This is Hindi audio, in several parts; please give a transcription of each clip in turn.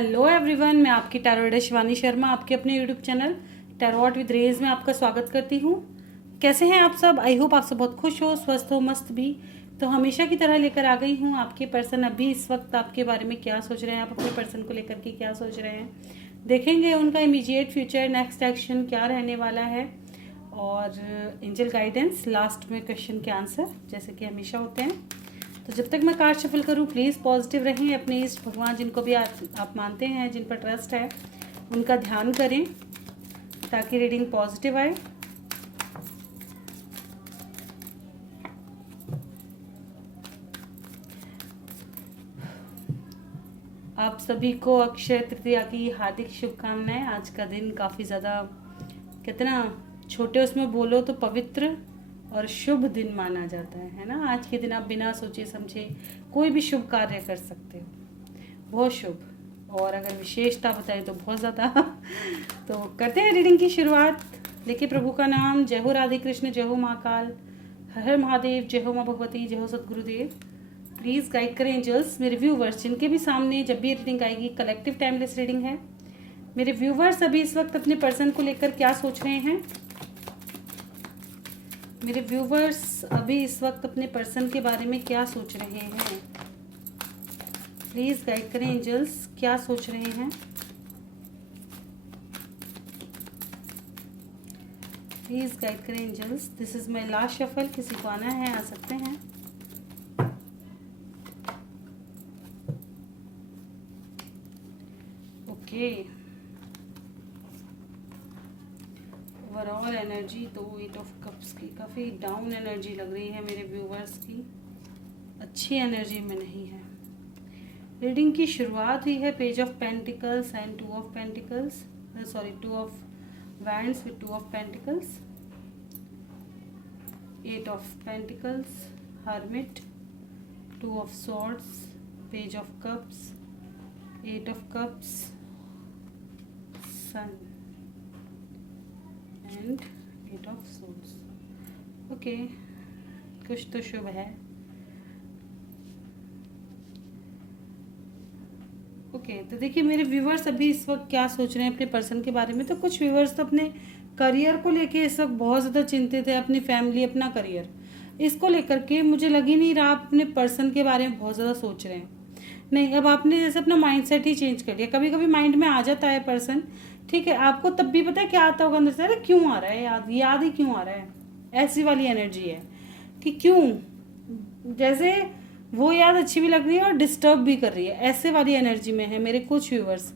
हेलो एवरीवन, मैं आपकी टैरोट शिवानी शर्मा आपके अपने यूट्यूब चैनल टैरोट विद रेज में आपका स्वागत करती हूँ। कैसे हैं आप सब? आई होप आप सब बहुत खुश हो, स्वस्थ हो, मस्त भी। तो हमेशा की तरह लेकर आ गई हूँ आपके पर्सन अभी इस वक्त आपके बारे में क्या सोच रहे हैं, आप अपने पर्सन को लेकर के क्या सोच रहे हैं, देखेंगे उनका इमीडिएट फ्यूचर, नेक्स्ट एक्शन क्या रहने वाला है और एंजल गाइडेंस, लास्ट में क्वेश्चन के आंसर जैसे कि हमेशा होते हैं। तो जब तक मैं कार्ड शफल करूं प्लीज़ पॉजिटिव रहें, अपने इष्ट भगवान जिनको भी आप मानते हैं, जिन पर ट्रस्ट है, उनका ध्यान करें ताकि रीडिंग पॉजिटिव आए। आप सभी को अक्षय तृतीया की हार्दिक शुभकामनाएं। आज का दिन काफ़ी ज़्यादा कितना छोटे उसमें बोलो तो पवित्र और शुभ दिन माना जाता है ना। आज के दिन आप बिना सोचे समझे कोई भी शुभ कार्य कर सकते हो, बहुत शुभ। और अगर विशेषता बताएं तो बहुत ज़्यादा। तो करते हैं रीडिंग की शुरुआत। लेके प्रभु का नाम। जय हो राधे कृष्ण, जय हो महाकाल, हर हर महादेव, जय हो माँ भगवती, जय हो सतगुरुदेव। प्लीज़ गाइड करें एंजल्स मेरे व्यूवर्स जिनके भी सामने जब भी रीडिंग आएगी, कलेक्टिव टाइमलेस रीडिंग है। मेरे व्यूवर्स अभी इस वक्त अपने पर्सन को लेकर क्या सोच रहे हैं? मेरे व्यूवर्स अभी इस वक्त अपने पर्सन के बारे में क्या सोच रहे हैं? प्लीज़ गाइड करें एंजल्स, क्या सोच रहे हैं? प्लीज़ गाइड करें angels. This is my last shuffle. किसी को आना है आ सकते हैं। ओके, ओवरऑल एनर्जी तो 8 ऑफ कप्स की काफ़ी डाउन एनर्जी लग रही है मेरे व्यूवर्स की, अच्छी एनर्जी में नहीं है। रीडिंग की शुरुआत हुई है page of pentacles and 2 of pentacles, sorry 2 of wands with 2 of pentacles, 8 of pentacles, hermit, 2 of swords, page of cups, 8 of cups, sun and 8 of swords. Okay, कुछ तो शुभ है। ओके, तो देखिए मेरे व्यूवर्स अभी इस वक्त क्या सोच रहे हैं अपने पर्सन के बारे में। तो कुछ व्यूवर्स तो अपने करियर को लेके इस वक्त बहुत ज़्यादा चिंतित है, अपनी फैमिली, अपना करियर, इसको लेकर के मुझे लग ही नहीं रहा आप अपने पर्सन के बारे में बहुत ज़्यादा सोच रहे हैं। नहीं, अब आपने जैसे अपना माइंडसेट ही चेंज कर लिया। कभी कभी माइंड में आ जाता है पर्सन, ठीक है, आपको तब भी पता है क्या आता होगा अंदर से, अरे क्यों आ रहा है याद, याद ही क्यों आ रहा है, ऐसी वाली एनर्जी है कि क्यों, जैसे वो याद अच्छी भी लग रही है और डिस्टर्ब भी कर रही है, ऐसे वाली एनर्जी में है मेरे कुछ व्यूवर्स।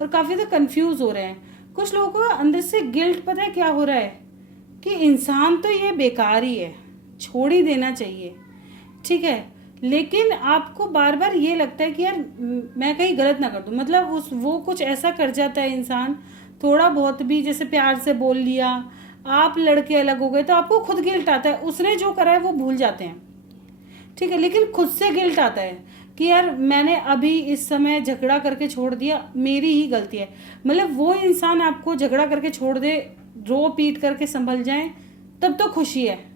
और काफ़ी ज़्यादा कंफ्यूज हो रहे हैं। कुछ लोगों को अंदर से गिल्ट, पता है क्या हो रहा है कि इंसान तो ये बेकार ही है, छोड़ ही देना चाहिए, ठीक है, लेकिन आपको बार बार ये लगता है कि यार मैं कहीं गलत ना कर दूं। मतलब उस वो कुछ ऐसा कर जाता है इंसान, थोड़ा बहुत भी जैसे प्यार से बोल लिया, आप लड़के अलग हो गए तो आपको खुद गिल्ट आता है, उसने जो करा है वो भूल जाते हैं, ठीक है, लेकिन खुद से गिल्ट आता है कि यार मैंने अभी इस समय झगड़ा करके छोड़ दिया, मेरी ही गलती है। मतलब वो इंसान आपको झगड़ा करके छोड़ दे, रो पीट करके संभल जाए, तब तो खुशी है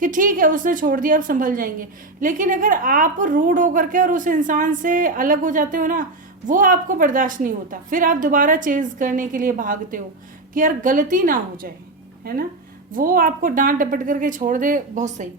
कि ठीक है उसने छोड़ दिया, अब संभल जाएंगे। लेकिन अगर आप रूड होकर के और उस इंसान से अलग हो जाते हो ना, वो आपको बर्दाश्त नहीं होता, फिर आप दोबारा चेज करने के लिए भागते हो कि यार गलती ना हो जाए, है ना, वो आपको डांट डपट करके छोड़ दे, बहुत सही।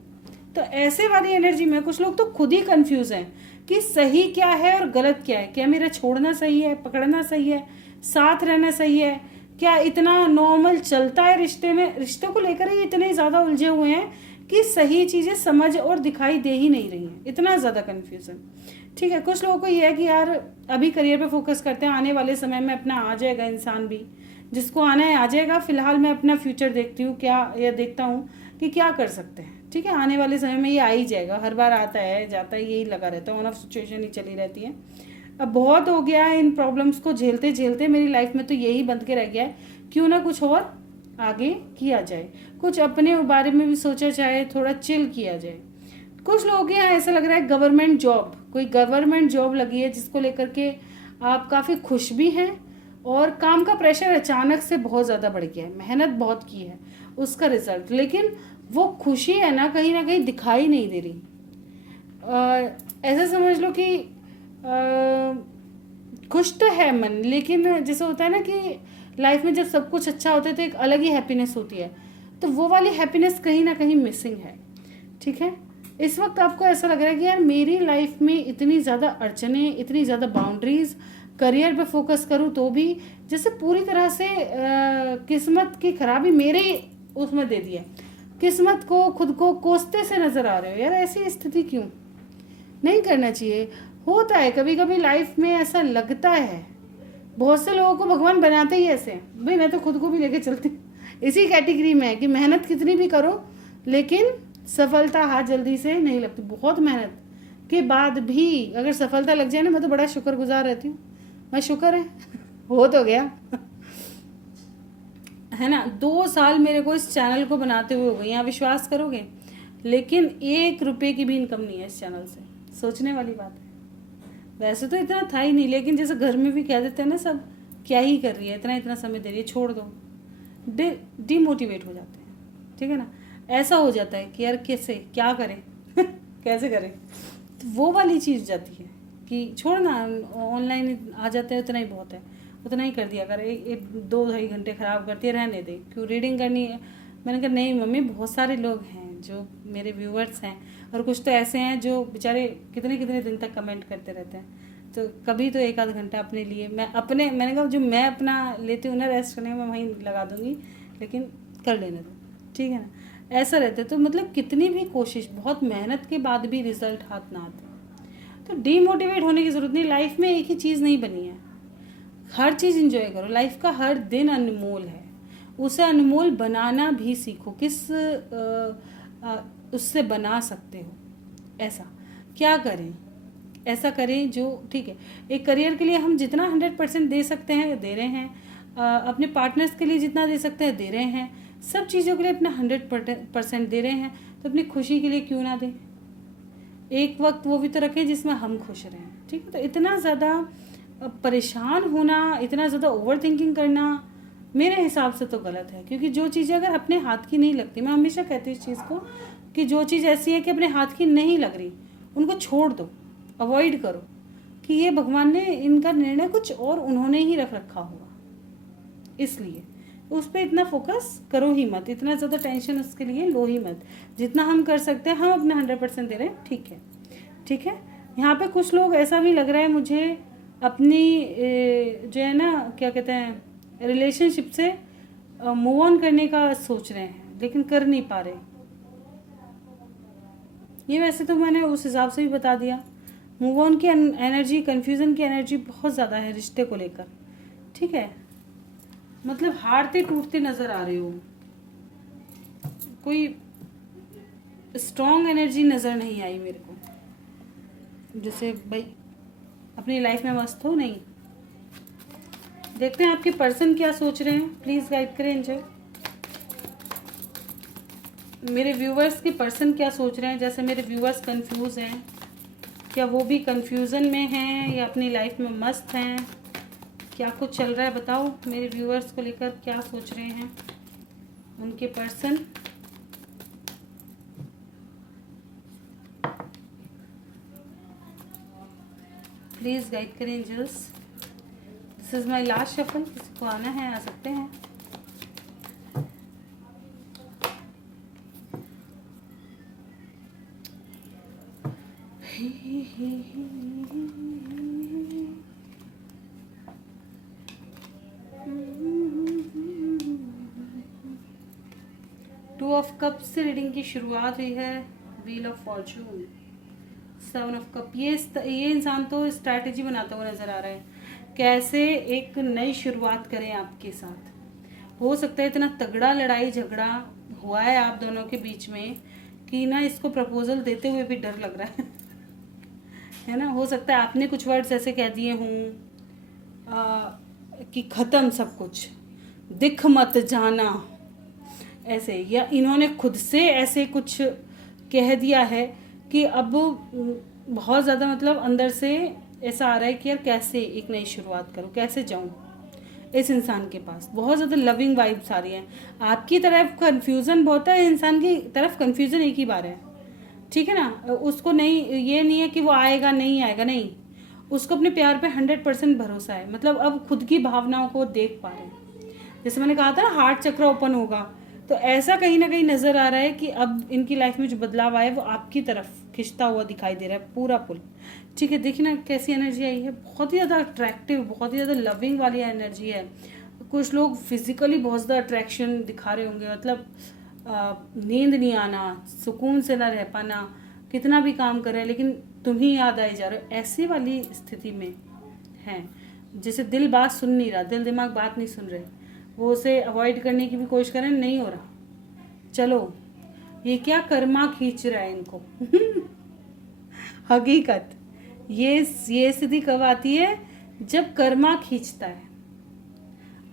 तो ऐसे वाली एनर्जी में कुछ लोग तो खुद ही कंफ्यूज हैं कि सही क्या है और गलत क्या है। क्या मेरा छोड़ना सही है, पकड़ना सही है, साथ रहना सही है, क्या इतना नॉर्मल चलता है रिश्ते में, रिश्तों को लेकर ही इतने ज़्यादा उलझे हुए हैं कि सही चीज़ें समझ और दिखाई दे ही नहीं रही हैं, इतना ज़्यादा कन्फ्यूज़न, ठीक है। कुछ लोगों को ये है कि यार अभी करियर पे फोकस करते हैं, आने वाले समय में अपना आ जाएगा, इंसान भी जिसको आना है आ जाएगा। फिलहाल मैं अपना फ्यूचर देखती हूँ क्या, या देखता हूँ कि क्या कर सकते हैं, ठीक है, आने वाले समय में ये आ ही जाएगा। हर बार आता है जाता है, यही लगा रहता है, ऑन ऑफ सिचुएशन ही चली रहती है। अब बहुत हो गया है इन प्रॉब्लम्स को झेलते झेलते, मेरी लाइफ में तो यही बंद के रह गया है, क्यों ना कुछ और आगे किया जाए, कुछ अपने बारे में भी सोचा जाए, थोड़ा चिल किया जाए। कुछ लोगों के यहाँ ऐसा लग रहा है गवर्नमेंट जॉब, कोई गवर्नमेंट जॉब लगी है जिसको लेकर के आप काफ़ी खुश भी हैं, और काम का प्रेशर अचानक से बहुत ज़्यादा बढ़ गया है, मेहनत बहुत की है उसका रिजल्ट, लेकिन वो खुशी है ना कहीं दिखाई नहीं दे रही। ऐसा समझ लो कि खुश तो है मन, लेकिन जैसे होता है ना कि लाइफ में जब सब कुछ अच्छा होता है तो एक अलग ही हैप्पीनेस होती है, तो वो वाली हैप्पीनेस कहीं ना कहीं मिसिंग है। ठीक है, इस वक्त आपको ऐसा लग रहा है कि यार मेरी लाइफ में इतनी ज़्यादा अड़चने, इतनी ज़्यादा बाउंड्रीज, करियर पे फोकस करूँ तो भी जैसे पूरी तरह से किस्मत की खराबी मेरे उसमें दे दी है, किस्मत को खुद को कोसते से नज़र आ रहे हो। यार ऐसी स्थिति क्यों? नहीं करना चाहिए। होता है कभी कभी लाइफ में, ऐसा लगता है। बहुत से लोगों को भगवान बनाते ही ऐसे हैं। भाई मैं तो खुद को भी लेके चलती हूँ इसी कैटेगरी में है कि मेहनत कितनी भी करो लेकिन सफलता हाथ जल्दी से नहीं लगती। बहुत मेहनत के बाद भी अगर सफलता लग जाए ना, मैं तो बड़ा शुक्रगुजार रहती हूँ। मैं शुक्र है हो तो गया है ना। 2 साल मेरे को इस चैनल को बनाते हुए हो गए, यहाँ विश्वास करोगे, लेकिन 1 रुपए की भी इनकम नहीं है इस चैनल से। सोचने वाली बात है। वैसे तो इतना था ही नहीं, लेकिन जैसे घर में भी कह देते हैं ना सब, क्या ही कर रही है, इतना इतना समय दे रही है, छोड़ दो। डिमोटिवेट हो जाते हैं। ठीक है ना, ऐसा हो जाता है कि यार कैसे क्या करें कैसे करें, तो वो वाली चीज़ जाती है कि छोड़ना, ऑनलाइन आ जाते हैं, उतना ही बहुत है, उतना ही कर दिया कर। एक 2-2.5 घंटे ख़राब करती है, रहने दे, क्यों रीडिंग करनी है। मैंने कहा नहीं मम्मी, बहुत सारे लोग हैं जो मेरे व्यूवर्स हैं, और कुछ तो ऐसे हैं जो बेचारे कितने कितने दिन तक कमेंट करते रहते हैं, तो कभी तो 1 आध घंटा अपने लिए मैंने कहा जो मैं अपना लेती हूँ ना रेस्ट करने में, वहीं लगा दूँगी, लेकिन कर लेने दो। ठीक है ना, ऐसा रहता है। तो मतलब कितनी भी कोशिश, बहुत मेहनत के बाद भी रिजल्ट हाथ ना आते, तो डीमोटिवेट होने की ज़रूरत नहीं। लाइफ में एक ही चीज़ नहीं बनी है, हर चीज़ इंजॉय करो। लाइफ का हर दिन अनमोल है, उसे अनमोल बनाना भी सीखो। उससे बना सकते हो। ऐसा क्या करें, ऐसा करें जो ठीक है। एक करियर के लिए हम जितना 100% दे सकते हैं दे रहे हैं, अपने पार्टनर्स के लिए जितना दे सकते हैं दे रहे हैं, सब चीज़ों के लिए अपना 100% दे रहे हैं, तो अपनी खुशी के लिए क्यों ना दें। एक वक्त वो भी तो रखें जिसमें हम खुश रहें। ठीक है, तो इतना ज़्यादा परेशान होना, इतना ज़्यादा ओवर थिंकिंग करना मेरे हिसाब से तो गलत है। क्योंकि जो चीज़ें अगर अपने हाथ की नहीं लगती, मैं हमेशा कहती हूँ इस चीज़ को कि जो चीज़ ऐसी है कि अपने हाथ की नहीं लग रही, उनको छोड़ दो, अवॉइड करो, कि ये भगवान ने इनका निर्णय कुछ और उन्होंने ही रख रखा होगा, इसलिए उस पर इतना फोकस करो ही मत, इतना ज़्यादा टेंशन उसके लिए लो ही मत। जितना हम कर सकते हैं हम अपना 100% दे रहे हैं। ठीक है, ठीक है। यहाँ पे कुछ लोग ऐसा भी लग रहा है मुझे, अपनी जो है ना क्या कहते हैं, रिलेशनशिप से मूव ऑन करने का सोच रहे हैं, लेकिन कर नहीं पा रहे। ये वैसे तो मैंने उस हिसाब से भी बता दिया। मूव ऑन की एनर्जी, कन्फ्यूज़न की एनर्जी बहुत ज़्यादा है रिश्ते को लेकर। ठीक है, मतलब हारते टूटते नज़र आ रहे हो, कोई स्ट्रॉन्ग एनर्जी नज़र नहीं आई मेरे को, जैसे भाई अपनी लाइफ में मस्त हो नहीं। देखते हैं आपके पर्सन क्या सोच रहे हैं, प्लीज़ गाइड करें एंजल। मेरे व्यूवर्स के पर्सन क्या सोच रहे हैं, जैसे मेरे व्यूवर्स कंफ्यूज हैं, क्या वो भी कंफ्यूजन में हैं या अपनी लाइफ में मस्त हैं, क्या कुछ चल रहा है बताओ। मेरे व्यूवर्स को लेकर क्या सोच रहे हैं उनके पर्सन। प्लीज़ गाइड करें angels. This is my last shuffle, किसी को आना है आ सकते हैं। टू ऑफ कप से रीडिंग की शुरुआत हुई है, wheel of fortune, 7 of cup. ये इंसान तो स्ट्रैटेजी बनाता हुआ नजर आ रहा है, कैसे एक नई शुरुआत करें आपके साथ। हो सकता है इतना तगड़ा लड़ाई झगड़ा हुआ है आप दोनों के बीच में कि ना इसको प्रपोजल देते हुए भी डर लग रहा है ना। हो सकता है आपने कुछ वर्ड्स ऐसे कह दिए हों कि ख़त्म सब कुछ, दिख मत जाना ऐसे, या इन्होंने खुद से ऐसे कुछ कह दिया है कि अब बहुत ज़्यादा मतलब अंदर से ऐसा आ रहा है कि यार कैसे एक नई शुरुआत करूँ, कैसे जाऊँ। इस इंसान के पास बहुत ज़्यादा लविंग वाइब्स आ रही हैं। आपकी तरफ कन्फ्यूज़न बहुत है, इंसान की तरफ कन्फ्यूज़न एक ही बार है। ठीक है ना, उसको नहीं, ये नहीं है कि वो आएगा नहीं आएगा, नहीं, उसको अपने प्यार पे 100% भरोसा है, मतलब अब खुद की भावनाओं को देख पा रहे हैं। जैसे मैंने कहा था ना हार्ट चक्र ओपन होगा, तो ऐसा कहीं ना कहीं नज़र आ रहा है कि अब इनकी लाइफ में जो बदलाव आया है वो आपकी तरफ खिंचता हुआ दिखाई दे रहा है पूरा पुल। ठीक है, देखिए ना कैसी एनर्जी आई है, बहुत ही ज़्यादा अट्रैक्टिव, बहुत ही ज़्यादा लविंग वाली एनर्जी है। कुछ लोग फिजिकली बहुत ज़्यादा अट्रैक्शन दिखा रहे होंगे, मतलब नींद नहीं आना, सुकून से ना रह पाना, कितना भी काम कर रहे हैं लेकिन तुम ही याद आई जा रहे हो, ऐसी वाली स्थिति में है। जैसे दिल बात सुन नहीं रहा, दिल दिमाग बात नहीं सुन रहे, वो उसे अवॉइड करने की भी कोशिश करें, नहीं हो रहा। चलो, ये क्या कर्मा खींच रहा है इनको हकीकत ये स्थिति कब आती है, जब कर्मा खींचता है।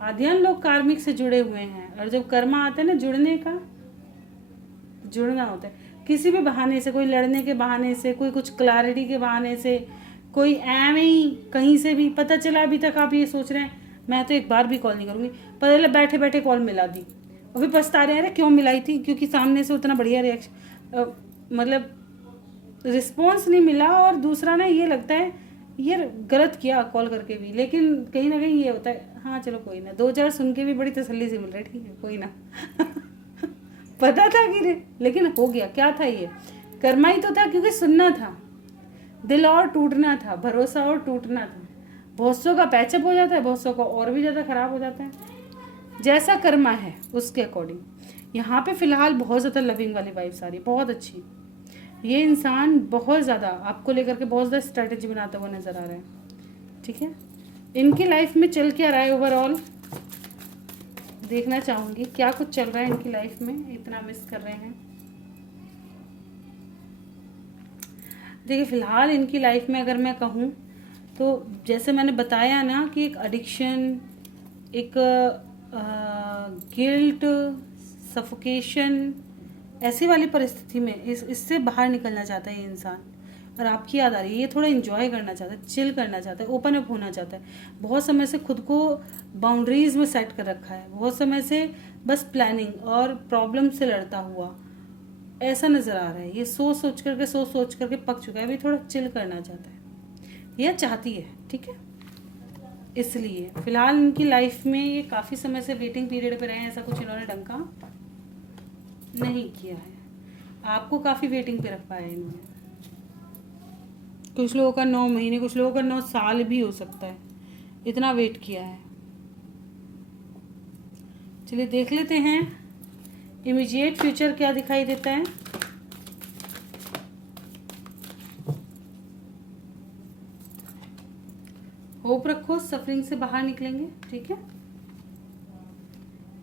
आध्यात्म लोग कार्मिक से जुड़े हुए हैं, और जब कर्मा आता है ना, जुड़ने का, जुड़ना होता है किसी भी बहाने से, कोई लड़ने के बहाने से, कोई कुछ क्लैरिटी के बहाने से, कोई एम ही कहीं से भी पता चला। अभी तक आप ये सोच रहे हैं मैं तो एक बार भी कॉल नहीं करूँगी, पता चला बैठे बैठे कॉल मिला दी, अभी पछता रहे हैं क्यों मिलाई थी, क्योंकि सामने से उतना बढ़िया रिएक्शन मतलब रिस्पॉन्स नहीं मिला, और दूसरा ना ये लगता है ये गलत किया कॉल करके भी, लेकिन कहीं ना कहीं ये होता है हाँ चलो कोई ना, 2-4 सुन के भी बड़ी तसल्ली से मिल रहा है, ठीक है कोई ना पता था कि लेकिन हो गया, क्या था ये कर्मा ही तो था, क्योंकि सुनना था, दिल और टूटना था, भरोसा और टूटना था। बहुत सौ का पैचअप हो जाता है, बहुत सौ का और भी ज़्यादा ख़राब हो जाता है, जैसा कर्मा है उसके अकॉर्डिंग। यहाँ पे फ़िलहाल बहुत ज़्यादा लविंग वाली वाइब्स आ रही, बहुत अच्छी। ये इंसान बहुत ज़्यादा आपको लेकर के बहुत ज़्यादा स्ट्रैटेजी बनाता हुआ नज़र आ रहा है। ठीक है, इनकी लाइफ में चल क्या रहा है ओवरऑल देखना चाहूँगी, क्या कुछ चल रहा है इनकी लाइफ में, इतना मिस कर रहे हैं। देखिए फ़िलहाल इनकी लाइफ में अगर मैं कहूँ तो जैसे मैंने बताया ना कि एक एडिक्शन, एक गिल्ट, सफोकेशन, ऐसी वाली परिस्थिति में इससे बाहर निकलना चाहता है ये इंसान, और आपकी याद आ रही है, ये थोड़ा इन्जॉय करना चाहता है, चिल करना चाहता है, ओपन अप होना चाहता है। बहुत समय से खुद को बाउंड्रीज में सेट कर रखा है, बहुत समय से बस प्लानिंग और प्रॉब्लम से लड़ता हुआ ऐसा नज़र आ रहा है। ये सोच सोच करके पक चुका है, अभी थोड़ा चिल करना चाहता है या चाहती है। ठीक है, इसलिए फ़िलहाल इनकी लाइफ में ये काफ़ी समय से वेटिंग पीरियड पे रहे हैं, ऐसा कुछ इन्होंने डंका नहीं किया है, आपको काफ़ी वेटिंग पे रख पाया इन्होंने। कुछ लोगों का 9 महीने, कुछ लोगों का 9 साल भी हो सकता है, इतना वेट किया है। चलिए देख लेते हैं इमीडिएट फ्यूचर क्या दिखाई देता है। होप रखो, सफरिंग से बाहर निकलेंगे। ठीक है,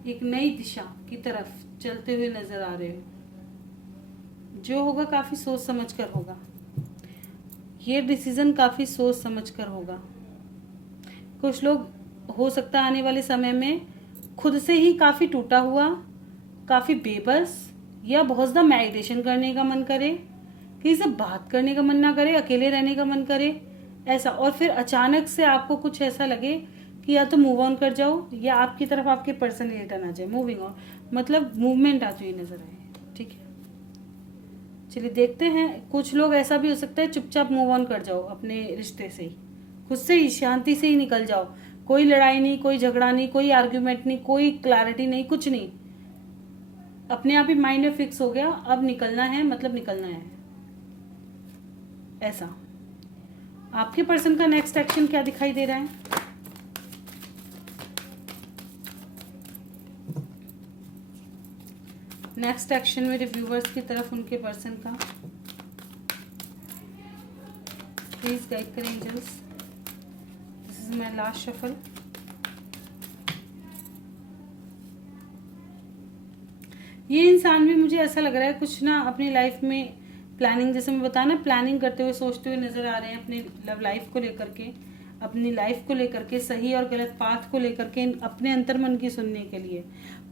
एक नई दिशा की तरफ चलते हुए नजर आ रहे हो। जो होगा काफ़ी सोच समझ कर होगा, ये डिसीज़न काफ़ी सोच समझ कर होगा। कुछ लोग हो सकता है आने वाले समय में खुद से ही काफ़ी टूटा हुआ, काफ़ी बेबस, या बहुत ज़्यादा मेडिटेशन करने का मन करे, किसी से बात करने का मन ना करे, अकेले रहने का मन करे ऐसा, और फिर अचानक से आपको कुछ ऐसा लगे कि या तो मूव ऑन कर जाओ, या आपकी तरफ आपके पर्सन रिटर्न आ जाए, मूविंग ऑन, मतलब मूवमेंट आती हुई नजर आए। ठीक है, चलिए देखते हैं। कुछ लोग ऐसा भी हो सकता है चुपचाप मूव ऑन कर जाओ अपने रिश्ते से ही, खुद से ही शांति से ही निकल जाओ, कोई लड़ाई नहीं, कोई झगड़ा नहीं, कोई आर्ग्यूमेंट नहीं, कोई क्लैरिटी नहीं, कुछ नहीं, अपने आप ही माइंड में फिक्स हो गया अब निकलना है, मतलब निकलना है ऐसा। आपके पर्सन का नेक्स्ट एक्शन क्या दिखाई दे रहा है? नेक्स्ट एक्शन मेरे व्यूवर्स की तरफ उनके पर्सन का, प्लीज गाइड करें angels. This is my last shuffle. ये इंसान भी मुझे ऐसा लग रहा है कुछ ना अपनी लाइफ में प्लानिंग, जैसे मैं बताया ना, प्लानिंग करते हुए, सोचते हुए नजर आ रहे हैं अपनी लव लाइफ को लेकर के, अपनी लाइफ को लेकर के, सही और गलत पाथ को लेकर के, अपने अंतर्मन की सुनने के लिए।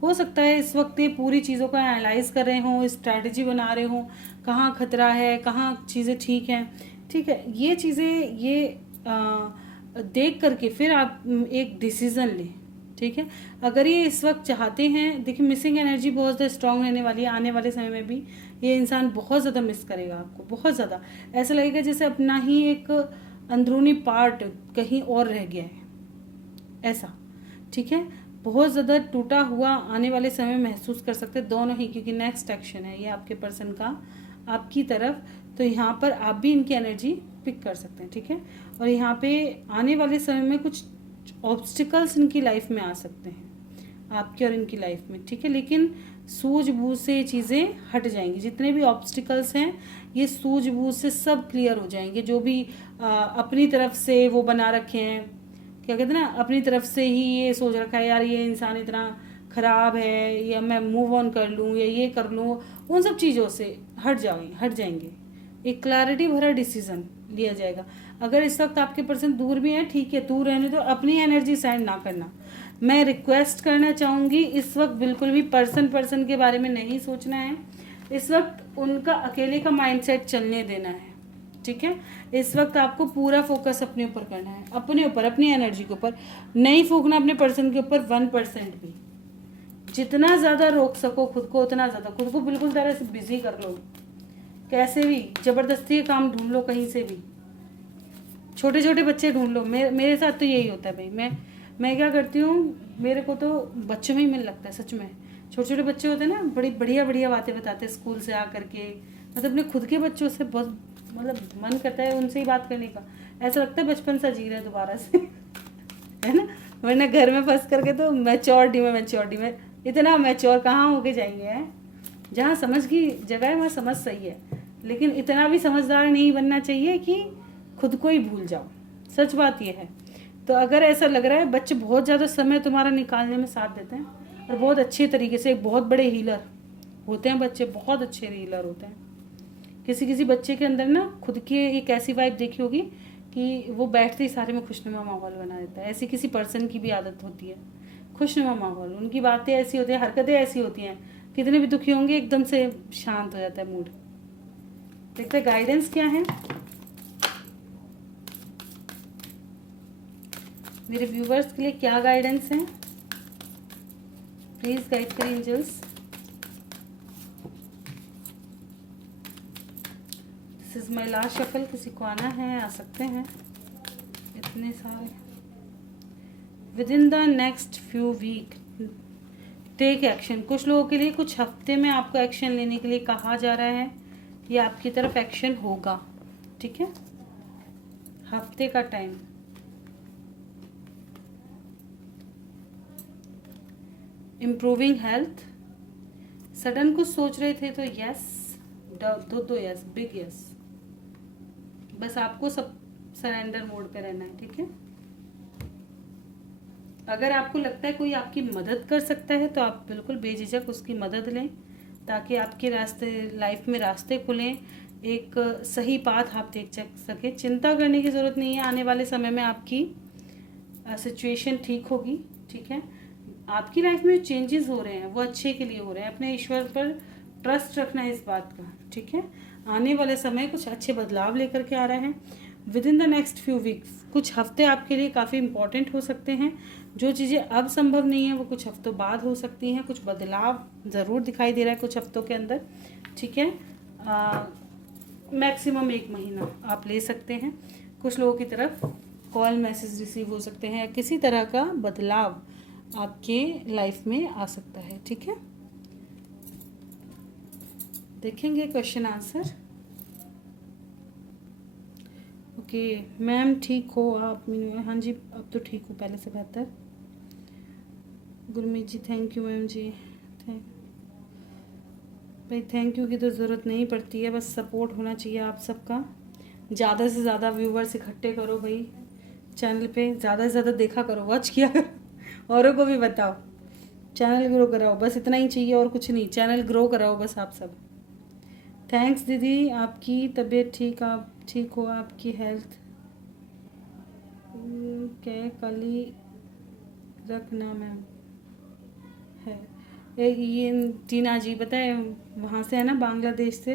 हो सकता है इस वक्त ये पूरी चीज़ों को एनालाइज कर रहे हों, स्ट्रैटेजी बना रहे हों, कहाँ खतरा है, कहाँ चीज़ें ठीक हैं। ठीक है, ये चीज़ें ये देख करके फिर आप एक डिसीज़न लें। ठीक है, अगर ये इस वक्त चाहते हैं, देखिए मिसिंग एनर्जी बहुत ज़्यादा स्ट्रांग रहने वाली है, आने वाले समय में भी ये इंसान बहुत ज़्यादा मिस करेगा आपको, बहुत ज़्यादा ऐसा लगेगा जैसे अपना ही एक अंदरूनी पार्ट कहीं और रह गया है, ऐसा, ठीक है। बहुत ज़्यादा टूटा हुआ आने वाले समय महसूस कर सकते हैं दोनों ही, क्योंकि नेक्स्ट एक्शन है ये आपके पर्सन का आपकी तरफ। तो यहाँ पर आप भी इनकी एनर्जी पिक कर सकते हैं, ठीक है। और यहाँ पे आने वाले समय में कुछ ऑब्स्टिकल्स इनकी लाइफ में आ सकते हैं, आपकी और इनकी लाइफ में, ठीक है। लेकिन सूझबूझ से ये चीज़ें हट जाएंगी, जितने भी ऑब्स्टिकल्स हैं ये सूझबूझ से सब क्लियर हो जाएंगे। जो भी अपनी तरफ से वो बना रखे हैं, क्या कहते हैं ना, अपनी तरफ से ही ये सोच रखा है यार ये इंसान इतना ख़राब है, या मैं मूव ऑन कर लूँ या ये कर लूँ, उन सब चीज़ों से हट जाएंगे। एक क्लैरिटी भरा डिसीजन लिया जाएगा। अगर इस वक्त आपके पर्सन दूर भी हैं, ठीक है, दूर रहने दो, अपनी एनर्जी सेंड ना करना। मैं रिक्वेस्ट करना चाहूँगी इस वक्त बिल्कुल भी पर्सन के बारे में नहीं सोचना है। इस वक्त उनका अकेले का माइंडसेट चलने देना है, ठीक है। इस वक्त आपको पूरा फोकस अपने ऊपर करना है, अपने ऊपर, अपनी एनर्जी के ऊपर नहीं फूकना अपने पर्सन के ऊपर 1% भी। जितना ज़्यादा रोक सको खुद को उतना ज़्यादा, खुद को बिल्कुल तरह से बिजी कर लो, कैसे भी ज़बरदस्ती का काम ढूंढ लो, कहीं से भी छोटे छोटे बच्चे ढूंढ लो। मेरे साथ तो यही होता है भाई। मैं क्या करती हूँ, मेरे को तो बच्चों में ही मिल लगता है सच में। छोटे छोटे बच्चे होते हैं ना, बड़ी बढ़िया बढ़िया बातें बताते हैं स्कूल से आ करके, मतलब अपने खुद के बच्चों से बहुत मतलब मन करता है उनसे ही बात करने का। ऐसा लगता है बचपन सा जी रहे हैं दोबारा से है ना। वरना घर में फंस करके तो मैच्योरिटी में इतना मैच्योर कहाँ होके जाएंगे हैं। जहाँ समझ की जगह है वहाँ समझ सही है, लेकिन इतना भी समझदार नहीं बनना चाहिए कि खुद को ही भूल जाओ। सच बात यह है। तो अगर ऐसा लग रहा है बच्चे बहुत ज़्यादा समय तुम्हारा निकालने में साथ देते हैं और बहुत अच्छे तरीके से, एक बहुत बड़े हीलर होते हैं बच्चे, बहुत अच्छे हीलर होते हैं। किसी बच्चे के अंदर ना खुद की एक ऐसी वाइब देखी होगी कि वो बैठते ही सारे में खुशनुमा माहौल बना देता है। ऐसी किसी पर्सन की भी आदत होती है, खुशनुमा माहौल, उनकी बातें ऐसी होती हैं, हरकतें ऐसी होती हैं, कितने भी दुखी होंगे एकदम से शांत हो जाता है मूड। देखते हैं गाइडेंस क्या है मेरे व्यूवर्स के लिए, क्या गाइडेंस है, प्लीज गाइड करें angels. This is my last shuffle. किसी को आना है आ सकते हैं, इतने सारे। Within the next few week take action. कुछ लोगों के लिए कुछ हफ्ते में आपको एक्शन लेने के लिए कहा जा रहा है, ये आपकी तरफ एक्शन होगा, ठीक है, हफ्ते का टाइम। इम्प्रूविंग हेल्थ, सडन कुछ सोच रहे थे तो यस, दो यस, बिग यस। बस आपको सब सरेंडर मोड पे रहना है, ठीक है। अगर आपको लगता है कोई आपकी मदद कर सकता है तो आप बिल्कुल बेझिझक उसकी मदद लें, ताकि आपके रास्ते, लाइफ में रास्ते खुलें, एक सही पाथ आप देख सके। चिंता करने की ज़रूरत नहीं है, आने वाले समय में आपकी सिचुएशन ठीक होगी, ठीक है। आपकी लाइफ में चेंजेस हो रहे हैं वो अच्छे के लिए हो रहे हैं। अपने ईश्वर पर ट्रस्ट रखना है इस बात का, ठीक है। आने वाले समय कुछ अच्छे बदलाव लेकर के आ रहे हैं। With in the next few weeks, कुछ हफ्ते आपके लिए काफ़ी इंपॉर्टेंट हो सकते हैं। जो चीज़ें अब संभव नहीं है वो कुछ हफ्तों बाद हो सकती हैं। कुछ बदलाव ज़रूर दिखाई दे रहा है कुछ हफ्तों के अंदर, ठीक है। मैक्सिमम 1 महीना आप ले सकते हैं। कुछ लोगों की तरफ कॉल मैसेज रिसीव हो सकते हैं, किसी तरह का बदलाव आपके लाइफ में आ सकता है, ठीक है। देखेंगे क्वेश्चन आंसर। ओके मैम, ठीक हो आप? हाँ जी, अब तो ठीक हूँ, पहले से बेहतर। गुरमीत जी थैंक यू मैम जी। भाई थैंक यू की तो ज़रूरत नहीं पड़ती है, बस सपोर्ट होना चाहिए आप सबका। ज़्यादा से ज़्यादा व्यूवर्स इकट्ठे करो भाई, चैनल पे ज़्यादा से ज़्यादा देखा करो, वॉच किया करो, औरों को भी बताओ, चैनल ग्रो कराओ, बस इतना ही चाहिए और कुछ नहीं। चैनल ग्रो कराओ बस आप सब। थैंक्स दीदी, आपकी तबीयत ठीक, आप ठीक हो, आपकी हेल्थ क्या काली रखना मैम है। ये टीना जी पता है वहाँ से है ना, बांग्लादेश से,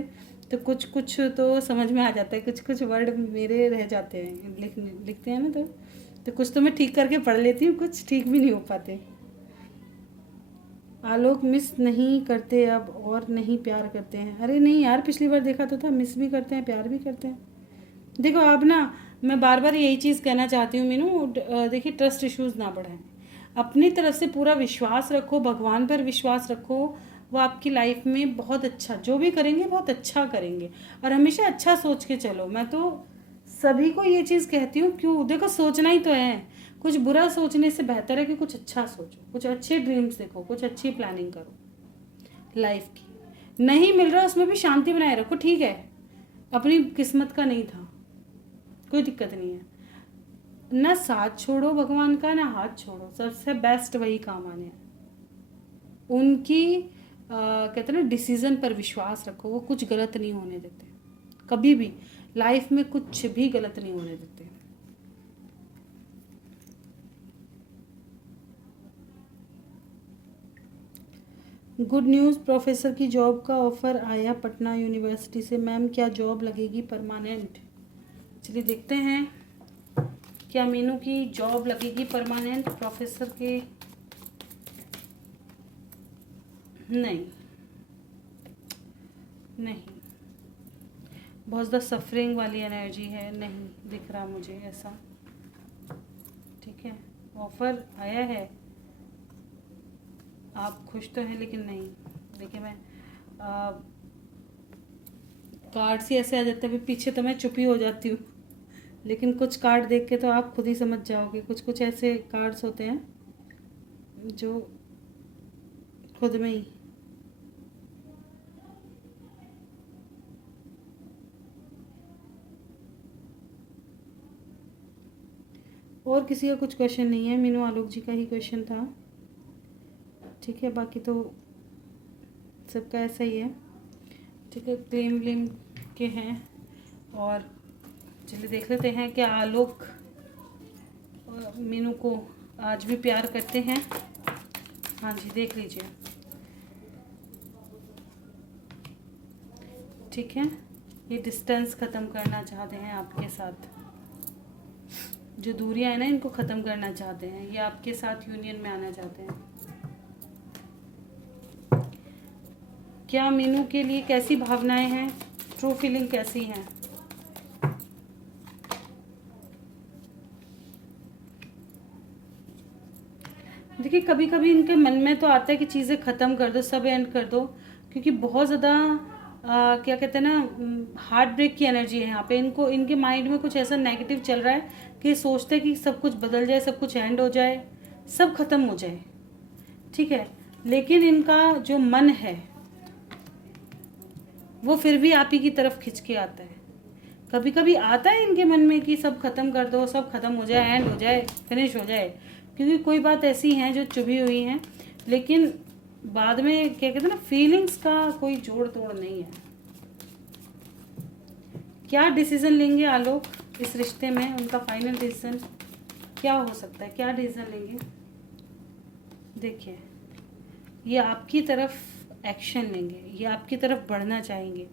तो कुछ कुछ तो समझ में आ जाता है, कुछ कुछ वर्ड मेरे रह जाते हैं, लिखते हैं ना, तो कुछ तो मैं ठीक करके पढ़ लेती हूँ, कुछ ठीक भी नहीं हो पाते। आलोक मिस नहीं करते अब और नहीं प्यार करते हैं? अरे नहीं यार, पिछली बार देखा तो था, मिस भी करते हैं प्यार भी करते हैं। देखो आप ना मैं बार बार यही चीज़ कहना चाहती हूँ मीनू, देखिए ट्रस्ट इश्यूज ना बढ़ाएं, अपनी तरफ से पूरा विश्वास रखो, भगवान पर विश्वास रखो। वो आपकी लाइफ में बहुत अच्छा जो भी करेंगे बहुत अच्छा करेंगे, और हमेशा अच्छा सोच के चलो। मैं तो सभी को ये चीज़ कहती हूँ, क्यों, देखो सोचना ही तो है, कुछ बुरा सोचने से बेहतर है कि कुछ अच्छा सोचो, कुछ अच्छे ड्रीम्स देखो, कुछ अच्छी प्लानिंग करो लाइफ की। नहीं मिल रहा उसमें भी शांति बनाए रखो, ठीक है, अपनी किस्मत का नहीं था, कोई दिक्कत नहीं है। ना साथ छोड़ो भगवान का, ना हाथ छोड़ो, सबसे बेस्ट वही काम आने हैं। उनकी कहते हैं ना, डिसीजन पर विश्वास रखो, वो कुछ गलत नहीं होने देते कभी भी, लाइफ में कुछ भी गलत नहीं होने देते। गुड न्यूज़, प्रोफेसर की जॉब का ऑफर आया पटना यूनिवर्सिटी से। मैम क्या जॉब लगेगी परमानेंट? चलिए देखते हैं क्या मीनू की जॉब लगेगी परमानेंट प्रोफेसर के। नहीं नहीं, बहुत ज़्यादा सफरिंग वाली एनर्जी है, नहीं दिख रहा मुझे ऐसा। ठीक है, ऑफर आया है, आप खुश तो हैं लेकिन नहीं। देखिए मैं कार्ड से ऐसे आ जाते हैं, पीछे तो मैं चुप ही हो जाती हूँ, लेकिन कुछ कार्ड देख के तो आप खुद ही समझ जाओगे। कुछ कुछ ऐसे कार्ड्स होते हैं जो खुद में ही, और किसी का कुछ क्वेश्चन नहीं है, मीनू आलोक जी का ही क्वेश्चन था। ठीक है, बाकी तो सबका ऐसा ही है। ठीक है, क्लेम व्लेम के हैं, और चलिए देख लेते हैं क्या आलोक मीनू को आज भी प्यार करते हैं। हाँ जी, देख लीजिए। ठीक है, ये डिस्टेंस ख़त्म करना चाहते हैं आपके साथ, जो दूरियां हैं ना इनको ख़त्म करना चाहते हैं, ये आपके साथ यूनियन में आना चाहते हैं। क्या मीनू के लिए कैसी भावनाएं हैं, ट्रू फीलिंग कैसी हैं? देखिए कभी कभी इनके मन में तो आता है कि चीज़ें ख़त्म कर दो, सब एंड कर दो, क्योंकि बहुत ज़्यादा क्या कहते हैं ना, हार्ट ब्रेक की एनर्जी है यहाँ पे। इनको, इनके माइंड में कुछ ऐसा नेगेटिव चल रहा है कि सोचते हैं कि सब कुछ बदल जाए, सब कुछ एंड हो जाए, सब ख़त्म हो जाए। ठीक है, लेकिन इनका जो मन है वो फिर भी आप ही की तरफ खिंच के आता है। कभी कभी आता है इनके मन में कि सब खत्म कर दो, सब खत्म हो जाए, एंड हो जाए, फिनिश हो जाए, क्योंकि कोई बात ऐसी हैं जो चुभी हुई हैं, लेकिन बाद में क्या कहते हैं ना, फीलिंग्स का कोई जोड़ तोड़ नहीं है। क्या डिसीजन लेंगे आलोक इस रिश्ते में, उनका फाइनल डिसीजन क्या हो सकता है, क्या डिसीजन लेंगे? देखिए, ये आपकी तरफ एक्शन लेंगे, ये आपकी तरफ बढ़ना चाहेंगे।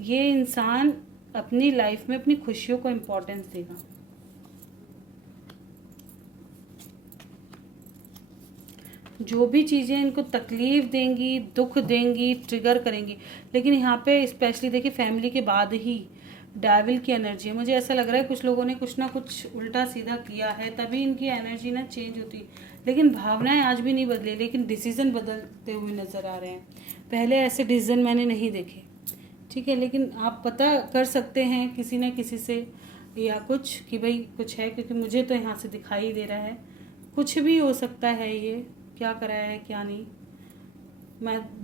ये इंसान अपनी लाइफ में अपनी खुशियों को इम्पोर्टेंस देगा। जो भी चीज़ें इनको तकलीफ देंगी, दुख देंगी, ट्रिगर करेंगी, लेकिन यहाँ पे स्पेशली देखिए फैमिली के बाद ही डेविल की एनर्जी है। मुझे ऐसा लग रहा है कुछ लोगों ने कुछ ना कुछ उल्टा सीधा किया है, तभी इनकी एनर्जी ना चेंज होती। लेकिन भावनाएं आज भी नहीं बदली, लेकिन डिसीज़न बदलते हुए नज़र आ रहे हैं। पहले ऐसे डिसीज़न मैंने नहीं देखे। ठीक है, लेकिन आप पता कर सकते हैं किसी न किसी से या कुछ कि भाई कुछ है, क्योंकि मुझे तो यहाँ से दिखाई दे रहा है कुछ भी हो सकता है। ये क्या कराया है क्या नहीं,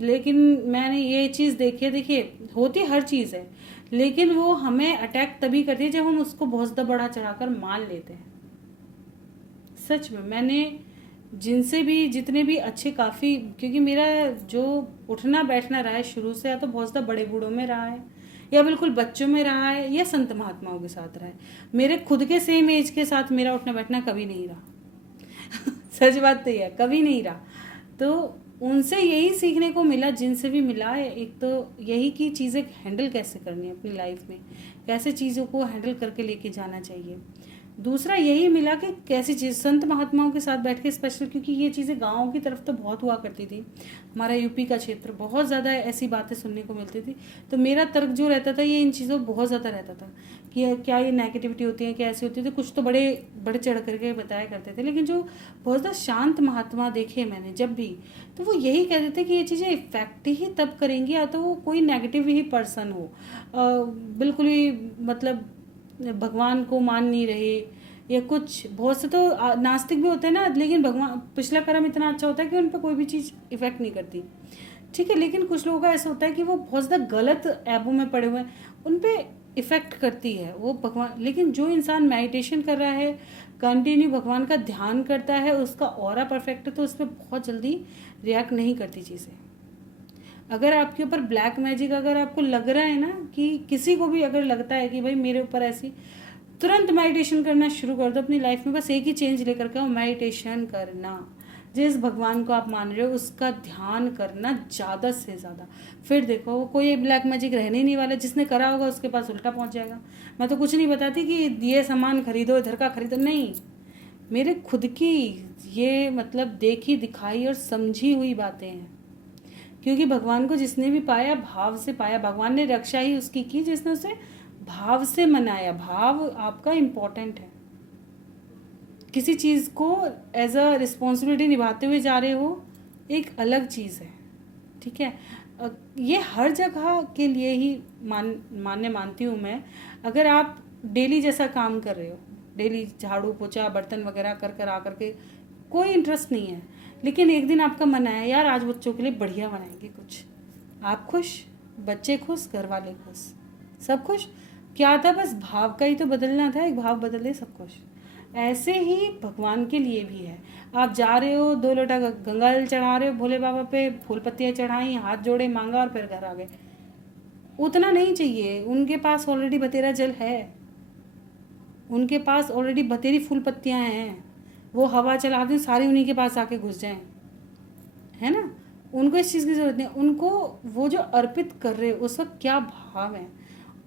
लेकिन मैंने ये चीज़ देखी है। देखिए होती हर चीज़ है, लेकिन वो हमें अटैक तभी करती है जब हम उसको बहुत ज़्यादा बढ़ा चढ़ाकर मान लेते हैं। सच में मैंने जिनसे भी, जितने भी अच्छे काफ़ी, क्योंकि मेरा जो उठना बैठना रहा है शुरू से, या तो बहुत ज़्यादा बड़े बूढ़ों में रहा है, या बिल्कुल बच्चों में रहा है, या संत महात्माओं के साथ रहा है। मेरे खुद के सेम एज के साथ मेरा उठना बैठना कभी नहीं रहा सच बात तो यह कभी नहीं रहा। तो उनसे यही सीखने को मिला, जिनसे भी मिला है, एक तो यही कि चीज़ें हैंडल कैसे करनी है अपनी लाइफ में, कैसे चीज़ों को हैंडल करके लेके जाना चाहिए। दूसरा यही मिला कि कैसी चीज़ संत महात्माओं के साथ बैठ के स्पेशल, क्योंकि ये चीज़ें गाँव की तरफ तो बहुत हुआ करती थी, हमारा यूपी का क्षेत्र बहुत ज़्यादा ऐसी बातें सुनने को मिलती थी। तो मेरा तर्क जो रहता था ये इन चीज़ों बहुत ज़्यादा रहता था कि क्या ये नेगेटिविटी होती है, क्या ऐसी होती है। तो कुछ तो बड़े बड़े चढ़ करके बताया करते थे, लेकिन जो बहुत ज़्यादा शांत महात्मा देखे मैंने जब भी, तो वो यही कहते थे कि ये चीज़ें इफेक्ट ही तब करेंगी या तो वो कोई नेगेटिव ही पर्सन हो, बिल्कुल ही मतलब भगवान को मान नहीं रहे, या कुछ बहुत से तो नास्तिक भी होते हैं ना, लेकिन भगवान पिछला कर्म इतना अच्छा होता है कि उन पर कोई भी चीज़ इफेक्ट नहीं करती, ठीक है। लेकिन कुछ लोगों का ऐसा होता है कि वो बहुत ज़्यादा गलत ऐबों में पड़े हुए हैं, उन पर इफेक्ट करती है वो भगवान। लेकिन जो इंसान मेडिटेशन कर रहा है, कंटिन्यू भगवान का ध्यान करता है, उसका ऑरा परफेक्ट है, तो उस पर बहुत जल्दी रिएक्ट नहीं करती चीज़ें। अगर आपके ऊपर ब्लैक मैजिक अगर आपको लग रहा है ना, कि किसी को भी अगर लगता है कि भाई मेरे ऊपर ऐसी, तुरंत मेडिटेशन करना शुरू कर दो अपनी लाइफ में। बस एक ही चेंज लेकर के आओ, मेडिटेशन करना, जिस भगवान को आप मान रहे हो उसका ध्यान करना ज़्यादा से ज़्यादा। फिर देखो वो कोई ब्लैक मैजिक रहने ही नहीं वाला, जिसने करा होगा उसके पास उल्टा पहुंच जाएगा। मैं तो कुछ नहीं बताती कि ये सामान खरीदो, इधर का खरीदो, नहीं, मेरे खुद की ये मतलब देखी दिखाई और समझी हुई बातें हैं। क्योंकि भगवान को जिसने भी पाया भाव से पाया, भगवान ने रक्षा ही उसकी की जिसने उसे भाव से मनाया। भाव आपका इम्पोर्टेंट है। किसी चीज़ को एज अ रिस्पॉन्सिबिलिटी निभाते हुए जा रहे हो, एक अलग चीज़ है, ठीक है। ये हर जगह के लिए ही मानती हूँ मैं। अगर आप डेली जैसा काम कर रहे हो, डेली झाड़ू पोछा बर्तन वगैरह कर कर आकर के कोई इंटरेस्ट नहीं है, लेकिन एक दिन आपका मन आया यार आज बच्चों के लिए बढ़िया बनाएंगे कुछ, आप खुश, बच्चे खुश, घर वाले खुश, सब खुश। क्या था, बस भाव का ही तो बदलना था, एक भाव बदल दे सब कुछ। ऐसे ही भगवान के लिए भी है। आप जा रहे हो, 2 लोटा गंगा जल चढ़ा रहे हो भोले बाबा पे, फूल पत्तियाँ चढ़ाई, हाथ जोड़े, मांगा और फिर घर आ गए, उतना नहीं चाहिए। उनके पास ऑलरेडी बतेरा जल है, उनके पास ऑलरेडी बतेरी फूल पत्तियाँ हैं, वो हवा चला दें सारी उन्हीं के पास आके घुस जाएं, है ना। उनको इस चीज़ की ज़रूरत नहीं, उनको वो जो अर्पित कर रहे हो उसका क्या भाव है,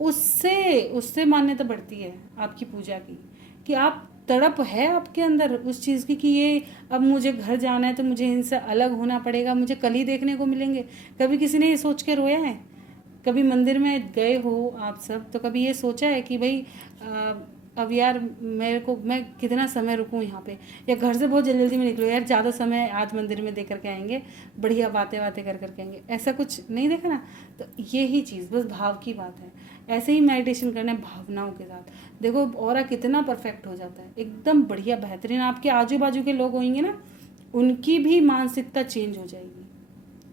उससे मान्यता बढ़ती है आपकी पूजा की। कि आप तड़प है आपके अंदर उस चीज़ की कि ये अब मुझे घर जाना है तो मुझे इनसे अलग होना पड़ेगा, मुझे कल ही देखने को मिलेंगे। कभी किसी ने ये सोच के रोया है? कभी मंदिर में गए हो आप सब तो कभी ये सोचा है कि भाई अब यार मैं कितना समय रुकूं यहाँ पे, या घर से बहुत जल्दी में निकलो यार ज़्यादा समय आज मंदिर में दे करके आएंगे, बढ़िया बातें कर करके आएंगे, ऐसा कुछ नहीं देखा ना। तो यही चीज़ बस भाव की बात है। ऐसे ही मेडिटेशन करना है भावनाओं के साथ, देखो ऑरा कितना परफेक्ट हो जाता है, एकदम बढ़िया बेहतरीन। आपके आजू बाजू के लोग होंगे ना, उनकी भी मानसिकता चेंज हो जाएगी।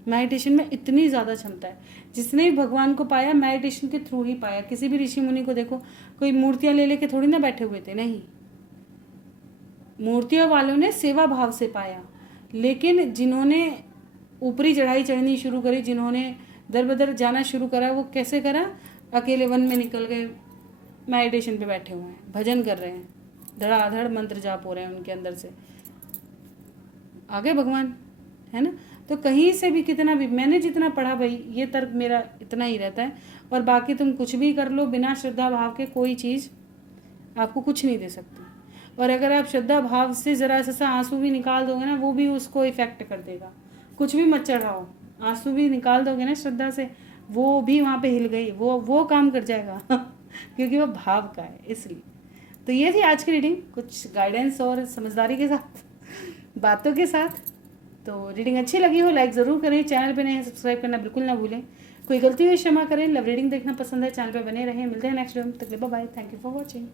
मेडिटेशन में इतनी ज़्यादा क्षमता है। जिसने भी भगवान को पाया मेडिटेशन के थ्रू ही पाया। किसी भी ऋषि मुनि को देखो, कोई मूर्तियां ले लेके थोड़ी ना बैठे हुए थे, नहीं, मूर्तियों वालों ने सेवा भाव से पाया। लेकिन जिन्होंने ऊपरी चढ़ाई चढ़नी शुरू करी, जिन्होंने दर बदर जाना शुरू करा, वो कैसे करा? अकेले वन में निकल गए, मेडिटेशन पे बैठे हुए हैं, भजन कर रहे हैं, धड़ाधड़ मंत्र जाप हो रहे हैं उनके अंदर से, आगे भगवान, है ना। तो कहीं से भी कितना भी, मैंने जितना पढ़ा भाई ये तर्क मेरा इतना ही रहता है। और बाकी तुम कुछ भी कर लो, बिना श्रद्धा भाव के कोई चीज़ आपको कुछ नहीं दे सकती। और अगर आप श्रद्धा भाव से ज़रा सा आंसू भी निकाल दोगे ना, वो भी उसको इफेक्ट कर देगा। कुछ भी मत चढ़ाओ, आंसू भी निकाल दोगे ना श्रद्धा से, वो भी वहाँ पे हिल गई, वो काम कर जाएगा क्योंकि वो भाव का है, इसलिए। तो ये थी आज की रीडिंग, कुछ गाइडेंस और समझदारी के साथ, बातों के साथ। तो रीडिंग अच्छी लगी हो लाइक ज़रूर करें, चैनल पे नए हैं सब्सक्राइब करना बिल्कुल ना भूलें, कोई गलती हुई क्षमा करें। लव रीडिंग देखना पसंद है, चैनल पे बने रहें। मिलते हैं नेक्स्ट वीडियो में, तक bye bye, thank you for watching.